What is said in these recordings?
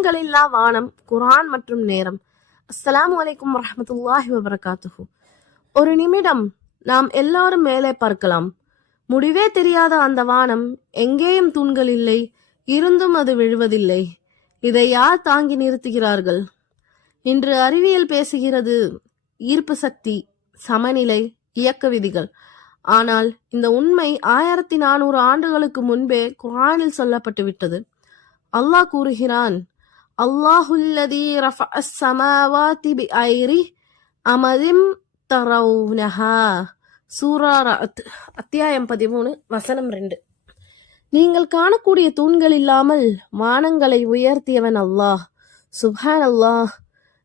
தூண்களில்லா வானம், குர்ஆன் மற்றும் நேரம். அஸ்ஸலாமு அலைக்கும் வரஹ்மத்துல்லாஹி வபரகாத்துஹு. ஒரு நிமிடம் நாம் எல்லாரும் மேலே பார்க்கலாம். முடிவே தெரியாத அந்த வானம், எங்கேயும் தூண்கள் இல்லை, இருந்தும் அது விழுவதில்லை. இதை யார் தாங்கி நிறுத்துகிறார்கள்? இன்று அறிவியல் பேசுகிறது ஈர்ப்பு சக்தி, சமநிலை, இயக்க விதிகள். ஆனால் இந்த உண்மை 1400 ஆண்டுகளுக்கு முன்பே குர்ஆனில் சொல்லப்பட்டு விட்டது. அல்லாஹ் கூறுகிறான், அல்லாஹுல்லதீ ரஃபஅஸ் ஸமாவாதி பிஐரி அமதிம் தரவுனஹா. சூரா ரஅத் அத்தியாயம் 13 வசனம் 2. நீங்கள் காணக்கூடிய தூண்கள் இல்லாமல் வானங்களை உயர்த்தியவன் அல்லாஹ். சுப்ஹான் அல்லாஹ்.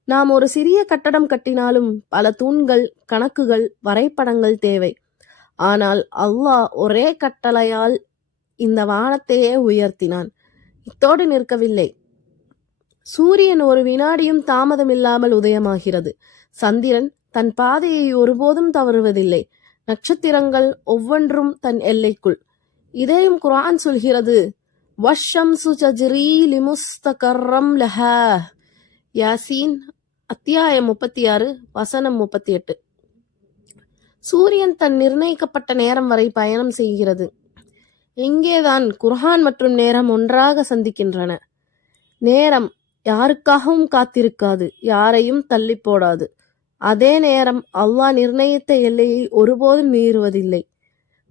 நாம் ஒரு சிறிய கட்டடம் கட்டினாலும் பல தூண்கள், கணக்குகள், வரைபடங்கள் தேவை. ஆனால் அல்லாஹ் ஒரே கட்டளையால் இந்த வானத்தையே உயர்த்தினான். இத்தோடு நிற்கவில்லை. சூரியன் ஒரு வினாடியும் தாமதமில்லாமல் உதயமாகிறது. சந்திரன் தன் பாதையை ஒருபோதும் தவறுவதில்லை. நட்சத்திரங்கள் ஒவ்வொன்றும் தன் எல்லைக்குள். இதையும் குர்ஆன் சொல்கிறது. வஷ்ஷம்சு தஜ்ரீ லிமுஸ்தகர்ரம் லஹா. யாசீன் அத்தியாயம் 36 வசனம் 38. சூரியன் தன் நிர்ணயிக்கப்பட்ட நேரம் வரை பயணம் செய்கிறது. இங்கேதான் குர்ஆன் மற்றும் நேரம் ஒன்றாக சந்திக்கின்றன. நேரம் யாருக்காகவும் காத்திருக்காது, யாரையும் தள்ளி போடாது. அதே நேரம் அல்லாஹ் நிர்ணயித்த எல்லையை ஒருபோதும் மீறுவதில்லை.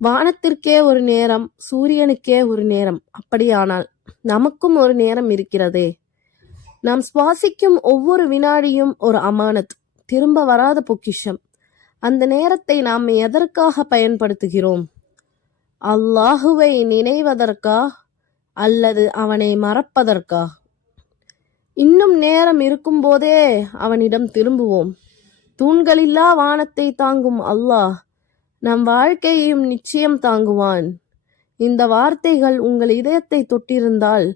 வானத்திற்கே ஒரு நேரம், சூரியனுக்கே ஒரு நேரம். அப்படியானால் நமக்கும் ஒரு நேரம் இருக்கிறதே. நாம் சுவாசிக்கும் ஒவ்வொரு வினாடியும் ஒரு அமானத், திரும்ப வராத பொக்கிஷம். அந்த நேரத்தை நாம் எதற்காக பயன்படுத்துகிறோம்? அல்லாஹுவை நினைவதற்கா அல்லது அவனை மறப்பதற்கா? இன்னும் நேரம் இருக்கும் போதே அவனிடம் திரும்புவோம். தூண்களில்லா வானத்தை தாங்கும் அல்லாஹ் நம் வாழ்க்கையையும் நிச்சயம் தாங்குவான். இந்த வார்த்தைகள் உங்கள் இதயத்தை தொட்டிருந்தால்,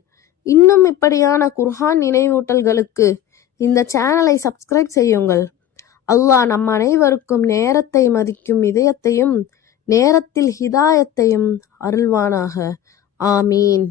இன்னும் இப்படியான குர்ஆன் நினைவூட்டல்களுக்கு இந்த சேனலை சப்ஸ்கிரைப் செய்யுங்கள். அல்லாஹ் நம் அனைவருக்கும் நேரத்தை மதிக்கும் இதயத்தையும் நேரத்தில் ஹிதாயத்தையும் அருள்வானாக. ஆமீன்.